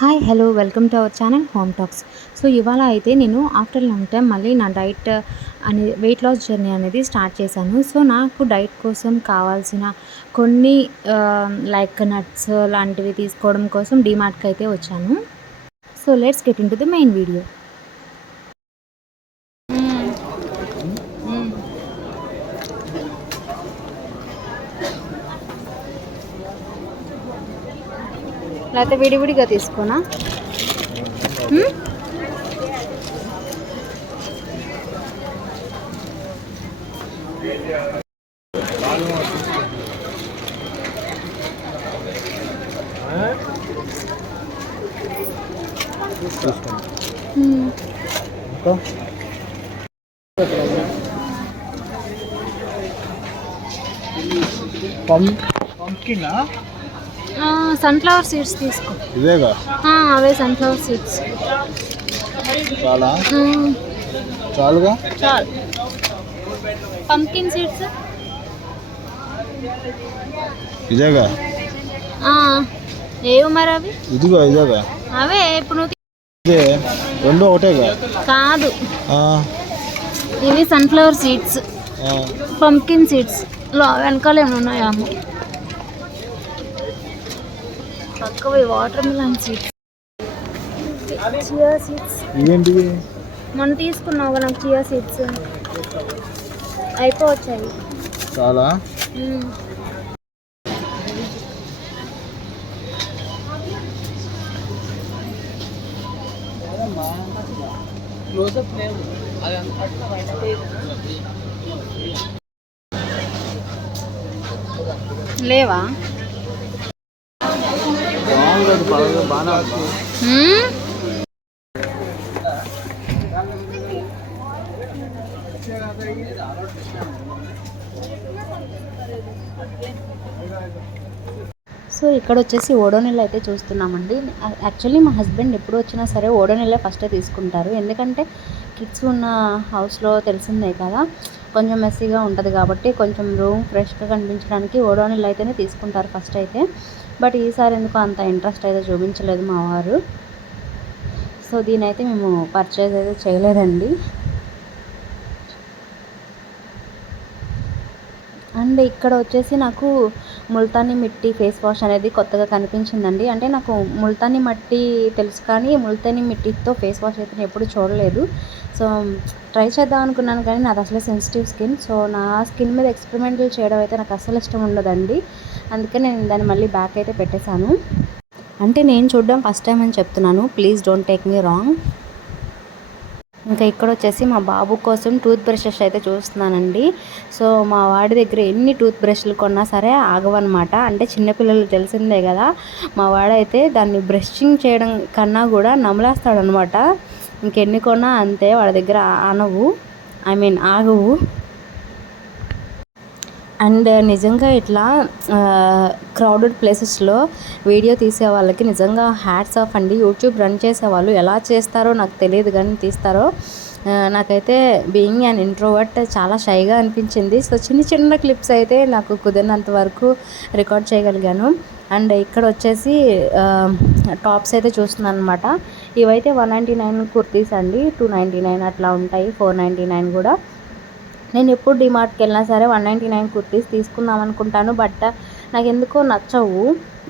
Hi hello welcome to our channel home talks so ఇవాళ అయితే నేను ఆఫ్టర్ లాంగ్ టైం మళ్ళీ నా డైట్ uh, అనే వెయిట్ లాస్ జర్నీ అనేది స్టార్ట్ చేశాను. సో నాకు డైట్ కోసం కావాల్సిన కొన్ని um, లైక్ నట్స్ లాంటివి తీసుకోవడం కోసం డిమార్ట్కి అయితే వచ్చాను. So let's get into the main video లేకపోతే విడివిడిగా తీసుకోనా? పంకినా సన్ఫ్లవర్ సీడ్స్ తీసుకో. ఇదేగా? ఆ, అవే సన్ఫ్లవర్ సీడ్స్ చాలా. చాలుగా? చాలు. పంకిన్ సీడ్స్ ఇదేగా? ఏవి మరి అవి? ఇదిగో ఇదేగా? అవే ఇప్పుడు ఇదే రెండు ఒకటేగా? కాదు. ఆ, ఇవి సన్ఫ్లవర్ సీడ్స్ ఆ. పంకిన్ సీడ్స్లో వెనకాల ఏమైనా ఉన్నాయేమో పక్కవి watermelon seeds chia seeds ఇవేంటివి మనం తీసుకున్నావు నాకు చియా సీడ్స్ అయిపోవచ్చాయి. చాలా. లేవా? సో ఇక్కడ వచ్చేసి ఓడోనిల్ అయితే చూస్తున్నామండి. యాక్చువల్లీ మా హస్బెండ్ ఎప్పుడు వచ్చినా సరే ఓడోనిల్లే ఫస్ట్ తీసుకుంటారు. ఎందుకంటే కిడ్స్ ఉన్న హౌస్లో తెలిసిందే కదా కొంచెం మెస్సీగా ఉంటుంది కాబట్టి కొంచెం రూమ్ ఫ్రెష్గా కనిపించడానికి ఓడోనిల్ అయితేనే తీసుకుంటారు ఫస్ట్ అయితే బట్ ఈసారి ఎందుకు అంత ఇంట్రెస్ట్ అయితే చూపించలేదు మా వారు. సో దీని అయితే మేము పర్చేజ్ అయితే చేయలేదండి. అండ్ ఇక్కడ వచ్చేసి నాకు ముల్తానీ మిట్టి ఫేస్ వాష్ అనేది కొత్తగా కనిపించిందండి. అంటే నాకు ముల్తానీ మట్టి తెలుసు కానీ ముల్తానీ మిట్టితో ఫేస్ వాష్ అయితే నేను ఎప్పుడు చూడలేదు. సో ట్రై చేద్దాం అనుకున్నాను కానీ నాది అసలే సెన్సిటివ్ స్కిన్. సో నా స్కిన్ మీద ఎక్స్పెరిమెంట్లు చేయడం అయితే నాకు అసలు ఇష్టం ఉండదండి. అందుకే నేను దాన్ని మళ్ళీ బ్యాక్ అయితే పెట్టేశాను. అంటే నేను చూడడం ఫస్ట్ టైం అని చెప్తున్నాను. Please don't take me wrong ఇంకా ఇక్కడ వచ్చేసి మా బాబు కోసం టూత్ బ్రషెస్ అయితే చూస్తున్నానండి. సో మా వాడి దగ్గర ఎన్ని టూత్ బ్రష్లు కొన్నా సరే ఆగవన్నమాట. అంటే చిన్నపిల్లలు తెలిసిందే కదా. మా వాడైతే దాన్ని బ్రషింగ్ చేయడం కన్నా కూడా నమలేస్తాడనమాట ఇంకెన్ని కొన్నా అంతే వాడి దగ్గర ఆనవు. ఐ మీన్ ఆగవు. అండ్ నిజంగా ఇట్లా క్రౌడెడ్ ప్లేసెస్లో వీడియో తీసే వాళ్ళకి నిజంగా హ్యాట్స్ ఆఫ్ అండి. యూట్యూబ్ రన్ చేసే వాళ్ళు ఎలా చేస్తారో నాకు తెలియదు కానీ తీస్తారో. నాకైతే బీయింగ్ అండ్ ఇంట్రోవర్ట్ చాలా షైగా అనిపించింది. సో చిన్న చిన్న క్లిప్స్ అయితే నాకు కుదిరినంత వరకు రికార్డ్ చేయగలిగాను. అండ్ ఇక్కడ వచ్చేసి టాప్స్ అయితే చూస్తున్నాను అనమాట ఇవైతే వన్ నైంటీ నైన్ కుర్తీస్ అండి. టూ నైంటీ నైన్ అట్లా ఉంటాయి. ఫోర్ నైంటీ నైన్ కూడా. నేను ఎప్పుడు డిమార్ట్కి వెళ్ళినా సరే వన్ నైంటీ నైన్ కుర్తీస్ తీసుకుందాం అనుకుంటాను బట్ uh, నాకు ఎందుకో నచ్చవు.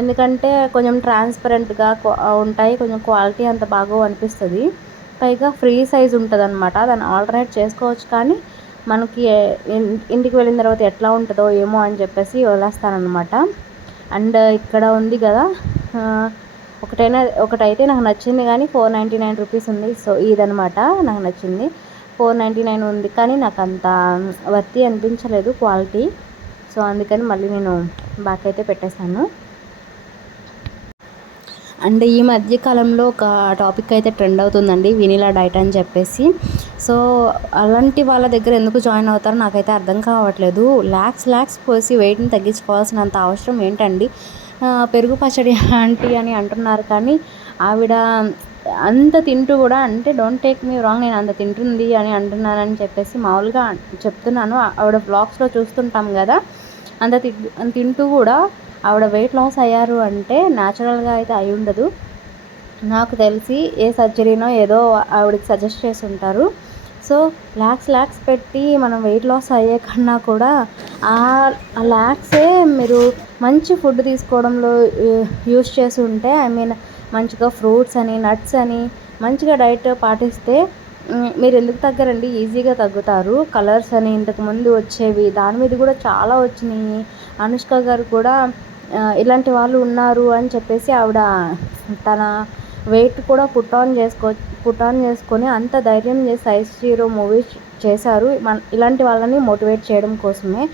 ఎందుకంటే కొంచెం ట్రాన్స్పరెంట్గా ఉంటాయి కొంచెం క్వాలిటీ అంత బాగా అనిపిస్తుంది. పైగా ఫ్రీ సైజ్ ఉంటుంది అనమాట దాన్ని ఆల్టర్నేట్ చేసుకోవచ్చు కానీ మనకి ఇంటికి వెళ్ళిన తర్వాత ఎట్లా ఉంటుందో ఏమో అని చెప్పేసి వదిలేస్తానమాట అండ్ ఇక్కడ ఉంది కదా ఒకటైనా ఒకటైతే నాకు నచ్చింది కానీ ఫోర్ నైంటీ నైన్ రూపీస్ ఉంది సో ఇదనమాట నాకు నచ్చింది. ఫోర్ నైంటీ నైన్ ఉంది. కానీ నాకు అంత వర్తి అనిపించలేదు క్వాలిటీ. సో అందుకని మళ్ళీ నేను బ్యాక్ అయితే పెట్టేశాను. అండ్ ఈ మధ్య కాలంలో ఒక టాపిక్ అయితే ట్రెండ్ అవుతుందండి వినిలా డైట్ అని చెప్పేసి. సో అలాంటి వాళ్ళ దగ్గర ఎందుకు జాయిన్ అవుతారో నాకైతే అర్థం కావట్లేదు. ల్యాక్స్ ల్యాక్స్ పోసి వెయిట్ని తగ్గించుకోవాల్సినంత అవసరం ఏంటండి? పెరుగు పచ్చడి ఆంటీ అని అంటున్నారు కానీ ఆవిడ అంత తింటూ కూడా అంటే డోంట్ టేక్ మీ రాంగ్ నేను అంత తింటుంది అని అంటున్నానని చెప్పేసి మామూలుగా చెప్తున్నాను. ఆవిడ బ్లాగ్స్లో చూస్తుంటాం కదా అంత తింటూ కూడా ఆవిడ వెయిట్ లాస్ అయ్యారు అంటే న్యాచురల్గా అయితే అయి ఉండదు. నాకు తెలిసి ఏ సర్జరీనో ఏదో ఆవిడకి సజెస్ట్ చేసి ఉంటారు. సో ల్యాక్స్ ల్యాక్స్ పెట్టి మనం వెయిట్ లాస్ అయ్యే కన్నా కూడా ఆ ల్యాక్సే మీరు మంచి ఫుడ్ తీసుకోవడంలో యూస్ చేసి ఉంటే ఐ మీన్ మంచిగా ఫ్రూట్స్ అని నట్స్ అని మంచిగా డైట్ పాటిస్తే మీరు ఎందుకు తగ్గరండి? ఈజీగా తగ్గుతారు. కలర్స్ అని ఇంతకుముందు వచ్చేవి. దాని మీద కూడా చాలా వచ్చినాయి. అనుష్క గారు కూడా ఇలాంటి వాళ్ళు ఉన్నారు అని చెప్పేసి ఆవిడ తన వెయిట్ కూడా పుట్ ఆన్ చేసుకో పుట్ ఆన్ చేసుకొని అంత ధైర్యం చేసి ఐస్ జీరో మూవీ చేశారు. మన ఇలాంటి వాళ్ళని మోటివేట్ చేయడం కోసమే.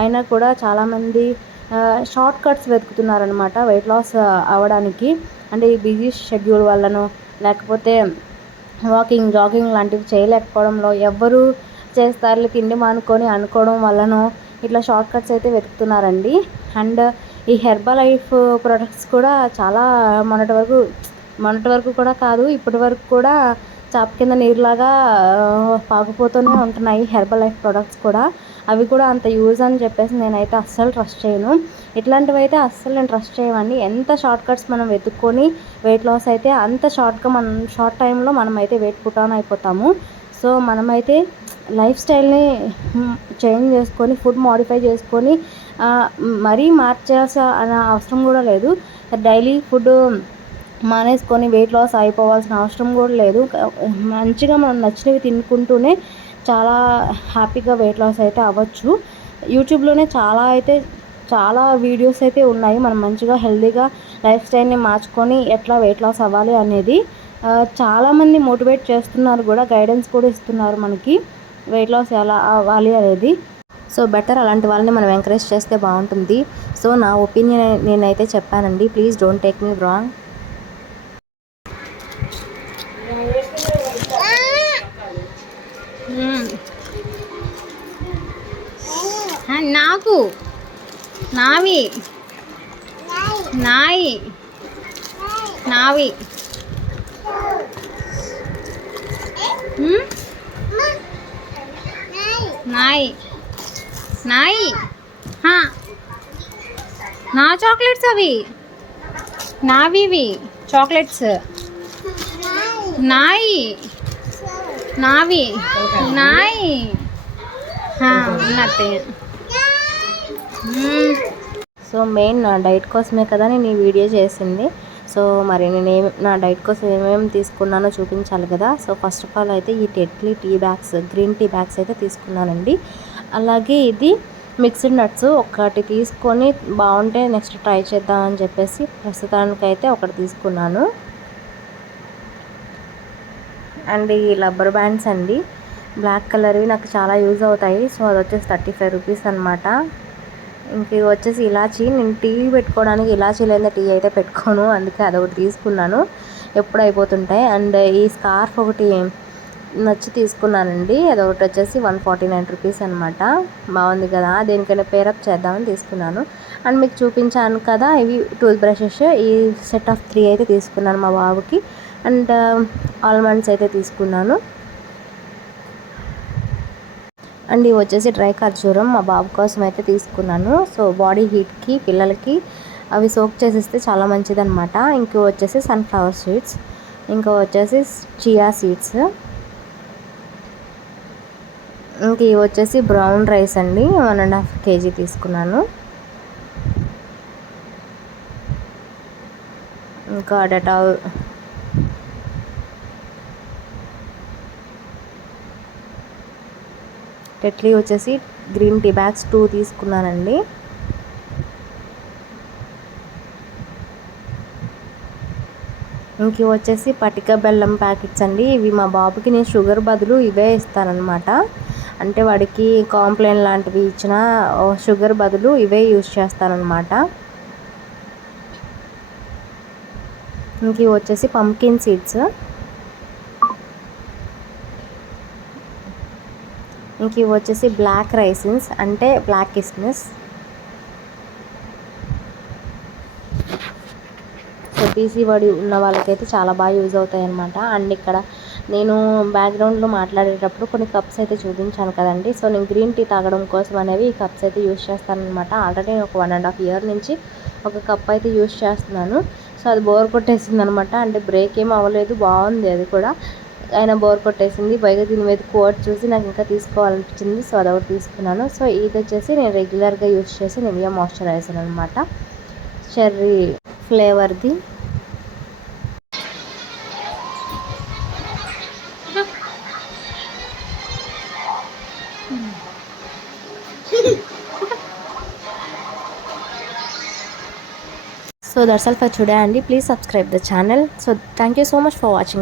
అయినా కూడా చాలామంది షార్ట్ కట్స్ వెతుకుతున్నారనమాట వెయిట్ లాస్ అవ్వడానికి అంటే ఈ బిజీ షెడ్యూల్ వల్లనో లేకపోతే వాకింగ్ జాగింగ్ లాంటివి చేయలేకపోవడంలో ఎవ్వరు చేస్తారులే తిండి మానుకొని అనుకోవడం వల్లనో ఇట్లా షార్ట్ కట్స్ అయితే వెతుకుతున్నారండి. అండ్ ఈ హెర్బల్ లైఫ్ ప్రొడక్ట్స్ కూడా చాలా మొన్నటి వరకు మొన్నటి వరకు కూడా కాదు ఇప్పటి వరకు కూడా చాప కింద నీరులాగా పాకుపోతూనే ఉంటున్నాయి హెర్బల్ లైఫ్ ప్రొడక్ట్స్ కూడా. అవి కూడా అంత యూజ్ అని చెప్పేసి నేనైతే అస్సలు ట్రస్ట్ చేయను. ఇట్లాంటివి అయితే అస్సలు నేను ట్రస్ట్ చేయమండి ఎంత షార్ట్ కట్స్ మనం వెతుక్కొని వెయిట్ లాస్ అయితే అంత షార్ట్గా మనం షార్ట్ టైంలో మనం అయితే వెయిట్ పుట్ అయిపోతాము. సో మనమైతే లైఫ్ స్టైల్ని చేంజ్ చేసుకొని ఫుడ్ మాడిఫై చేసుకొని మరీ మార్చేసా అనే అవసరం కూడా లేదు. డైలీ ఫుడ్ మానేసుకొని వెయిట్ లాస్ అయిపోవాల్సిన అవసరం కూడా లేదు. మంచిగా మనం నచ్చినవి తినుకుంటూనే చాలా హ్యాపీగా వెయిట్ లాస్ అయితే అవ్వచ్చు. యూట్యూబ్లోనే చాలా అయితే చాలా వీడియోస్ అయితే ఉన్నాయి. మనం మంచిగా హెల్తీగా లైఫ్ స్టైల్ని మార్చుకొని ఎట్లా వెయిట్ లాస్ అవ్వాలి అనేది చాలామంది మోటివేట్ చేస్తున్నారు కూడా గైడెన్స్ కూడా ఇస్తున్నారు మనకి వెయిట్ లాస్ ఎలా అవ్వాలి అనేది. సో బెటర్ అలాంటి వాళ్ళని మనం ఎంకరేజ్ చేస్తే బాగుంటుంది. సో నా ఒపీనియన్ నేనైతే చెప్పానండి. Please don't take me wrong నాకు. నావి నాయి నావి ఉమ్? నాయి నాయి హా. నా చాక్లెట్స్ అవి నావి ఇవి చాక్లెట్స్ నాయి నావి నాయి హా, ఉన్నట్టే మ్మ్. సో మెయిన్ నా డైట్ కోసమే కదా నేను ఈ వీడియో చేసింది. సో మరి నేను ఏం నా డైట్ కోసం ఏమేమి తీసుకున్నానో చూపించాలి కదా. సో ఫస్ట్ ఆఫ్ ఆల్ అయితే ఈ Tetley tea bags green tea bags అయితే తీసుకున్నానండి. అలాగే ఇది మిక్స్డ్ నట్స్ ఒకటి తీసుకొని బాగుంటే నెక్స్ట్ ట్రై చేద్దామని చెప్పేసి ప్రస్తుతానికైతే ఒకటి తీసుకున్నాను. అండ్ ఈ రబ్బర్ బ్యాండ్స్ అండి. బ్లాక్ కలర్వి నాకు చాలా యూజ్ అవుతాయి. సో అది వచ్చేసి థర్టీ ఫైవ్ రూపీస్ అనమాట ఇంక వచ్చేసి ఇలాచీ నేను టీ పెట్టుకోవడానికి ఇలాచీ లేదా టీ అయితే పెట్టుకోను. అందుకే అదొకటి తీసుకున్నాను. ఎప్పుడు అయిపోతుంటాయి. అండ్ ఈ స్కార్ఫ్ ఒకటి నచ్చి తీసుకున్నానండి. అదొకటి వచ్చేసి వన్ ఫార్టీ నైన్ రూపీస్ అనమాట బాగుంది కదా? దేనికైనా పేరప్ చేద్దామని తీసుకున్నాను. అండ్ మీకు చూపించాను కదా ఇవి టూత్ బ్రషెస్ ఈ సెట్ ఆఫ్ త్రీ అయితే తీసుకున్నాను మా బాబుకి. అండ్ ఆల్మండ్స్ అయితే తీసుకున్నాను. అండ్ ఇవి వచ్చేసి డ్రై ఖర్జూరం మా బాబు కోసం అయితే తీసుకున్నాను. సో బాడీ హీట్కి పిల్లలకి అవి సోక్ చేసిస్తే చాలా మంచిది అనమాట ఇంకో వచ్చేసి సన్ఫ్లవర్ సీడ్స్ ఇంకో వచ్చేసి చియా సీడ్స్ ఇంక ఇవి వచ్చేసి బ్రౌన్ రైస్ అండి వన్ అండ్ హాఫ్ కేజీ తీసుకున్నాను. ఇంకా డెటాల్ టెట్లీ వచ్చేసి గ్రీన్ టీ బ్యాగ్స్ టూ తీసుకున్నానండి. ఇంక వచ్చేసి పటిక బెల్లం ప్యాకెట్స్ అండి. ఇవి మా బాబుకి నేను షుగర్ బదులు ఇవే ఇస్తానన్నమాట. అంటే వాడికి కాంప్లైన్ లాంటివి ఇచ్చిన షుగర్ బదులు ఇవే యూజ్ చేస్తానన్నమాట. ఇంక వచ్చేసి పంకిన్ సీడ్స్. ఇంక ఇవి వచ్చేసి బ్లాక్ రైసిన్స్ అంటే బ్లాక్ కిస్మిస్ సో పీసీబడి ఉన్న వాళ్ళకైతే చాలా బాగా యూజ్ అవుతాయి అనమాట అండ్ ఇక్కడ నేను బ్యాక్గ్రౌండ్లో మాట్లాడేటప్పుడు కొన్ని కప్స్ అయితే చూపించాను కదండి. సో నేను గ్రీన్ టీ తాగడం కోసం అనేవి ఈ కప్స్ అయితే యూజ్ చేస్తానమాట ఆల్రెడీ ఒక వన్ అండ్ హాఫ్ ఇయర్ నుంచి ఒక కప్ అయితే యూజ్ చేస్తున్నాను. సో అది బోర్ కొట్టేసింది అనమాట అంటే బ్రేక్ ఏం అవ్వలేదు. బాగుంది అది కూడా. అయినా బోర్ కొట్టేసింది. పైగా దీని మీద కోట్ చూసి నాకు ఇంకా తీసుకోవాలనిపించింది. సో అదొకటి తీసుకున్నాను. సో ఇది వచ్చేసి నేను రెగ్యులర్గా యూస్ చేసే నివియా మాయిశ్చరైజర్ అనమాట cherry ఫ్లేవర్ది. So that's all for today అండి. Please subscribe the channel. So thank you so much for watching.